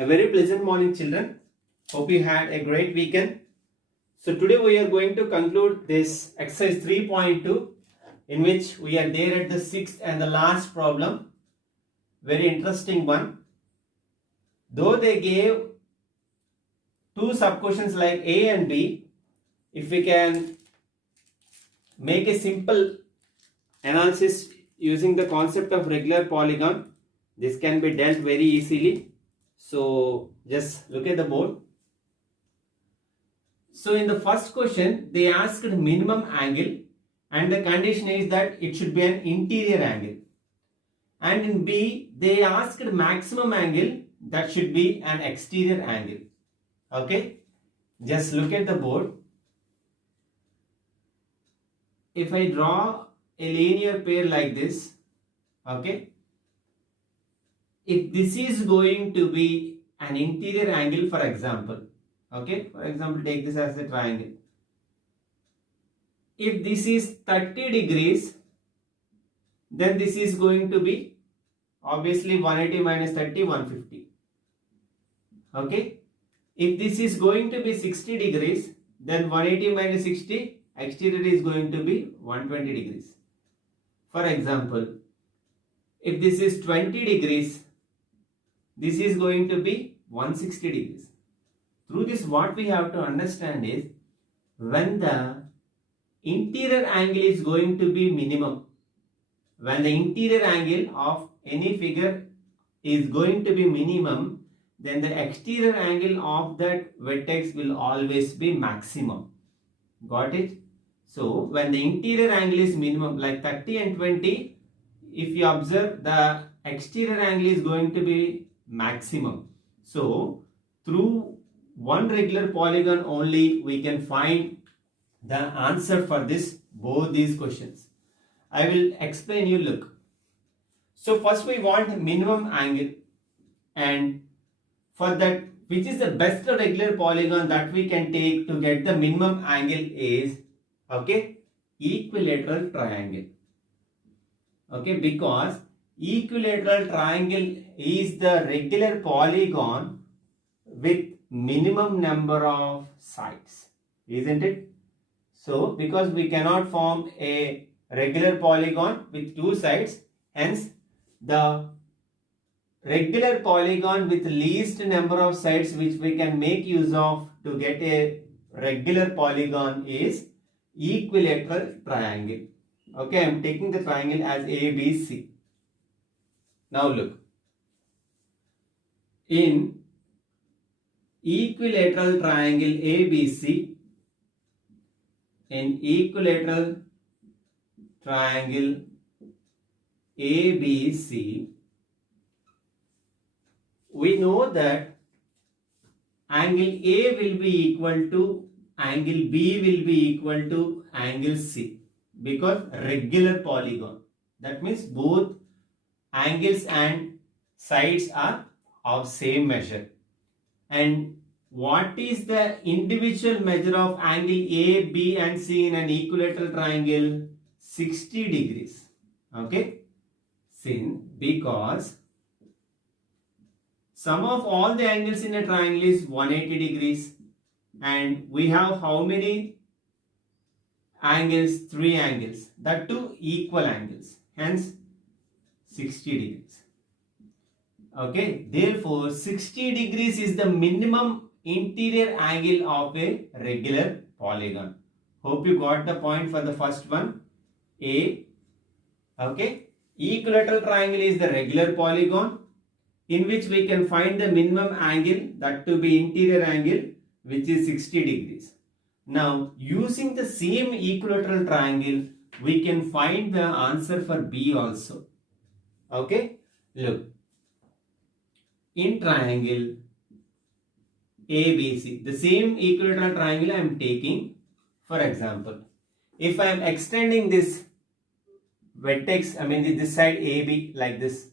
A very pleasant morning, children. Hope you had a great weekend. So today we are going to conclude this exercise 3.2, in which we are there at the sixth and the last problem. Very interesting one. Though they gave two sub questions like A and B, if we can make a simple analysis using the concept of regular polygon, this can be dealt very easily. So just look at the board. So in the first question, they asked minimum angle and the condition is that it should be an interior angle. And in B, they asked maximum angle, that should be an exterior angle. Okay, just look at the board. If I draw a linear pair like this, okay, if this is going to be an interior angle, for example, okay, for example, take this as a triangle. If this is 30 degrees, then this is going to be obviously 180 minus 30, 150. Okay, if this is going to be 60 degrees, then 180 minus 60, exterior is going to be 120 degrees. For example, if this is 20 degrees, this is going to be 160 degrees. Through this, what we have to understand is, when the interior angle is going to be minimum, when the interior angle of any figure is going to be minimum, then the exterior angle of that vertex will always be maximum. Got it? So when the interior angle is minimum, like 30 and 20, if you observe, the exterior angle is going to be maximum. So through one regular polygon only we can find the answer for both these questions. I will explain you. Look. So first we want minimum angle, and for that, which is the best regular polygon that we can take to get the minimum angle is, okay, equilateral triangle. Okay, because equilateral triangle is the regular polygon with minimum number of sides, isn't it? So because we cannot form a regular polygon with two sides, hence the regular polygon with least number of sides which we can make use of to get a regular polygon is equilateral triangle. Okay, I am taking the triangle as ABC. Now look, in equilateral triangle ABC, in equilateral triangle ABC, we know that angle A will be equal to angle B will be equal to angle C, because regular polygon. That means both angles and sides are of same measure. And what is the individual measure of angle A, B and C in an equilateral triangle? 60 degrees. Okay, because sum of all the angles in a triangle is 180 degrees, and we have how many angles? 3 angles, that too equal angles, hence 60 degrees. Okay, therefore 60 degrees is the minimum interior angle of a regular polygon. Hope you got the point for the first one, A. Okay, equilateral triangle is the regular polygon in which we can find the minimum angle, that to be interior angle, which is 60 degrees. Now using the same equilateral triangle, we can find the answer for B also. Okay, look, in triangle ABC, the same equilateral triangle I am taking. For example, if I am extending this vertex, this side AB like this,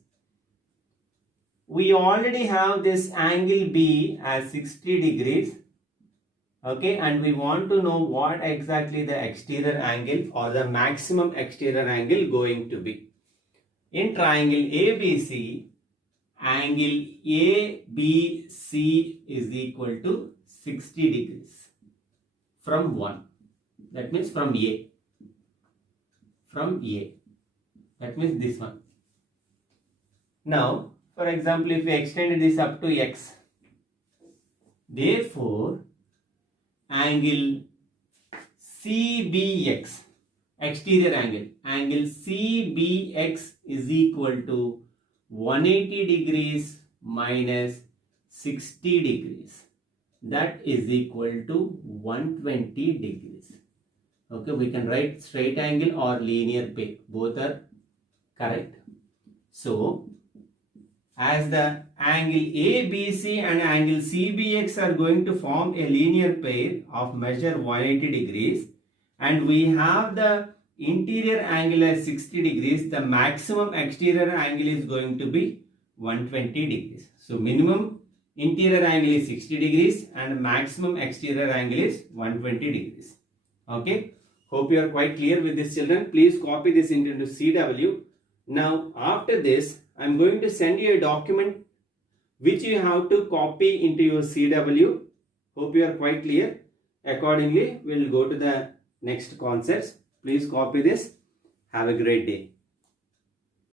we already have this angle B as 60 degrees. Okay, and we want to know what exactly the exterior angle or the maximum exterior angle going to be. In triangle ABC, angle ABC is equal to 60 degrees from 1. That means from A. From A. That means this one. Now, for example, if we extend this up to X, therefore, angle CBX, exterior angle CBX is equal to 180 degrees minus 60 degrees. That is equal to 120 degrees. Okay, we can write straight angle or linear pair. Both are correct. So, as the angle ABC and angle CBX are going to form a linear pair of measure 180 degrees, and we have the interior angle as 60 degrees, the maximum exterior angle is going to be 120 degrees. So, minimum interior angle is 60 degrees and maximum exterior angle is 120 degrees. Okay, hope you are quite clear with this, children. Please copy this into CW. Now, after this, I am going to send you a document which you have to copy into your CW. Hope you are quite clear. Accordingly, we will go to the next concepts. Please copy this. Have a great day.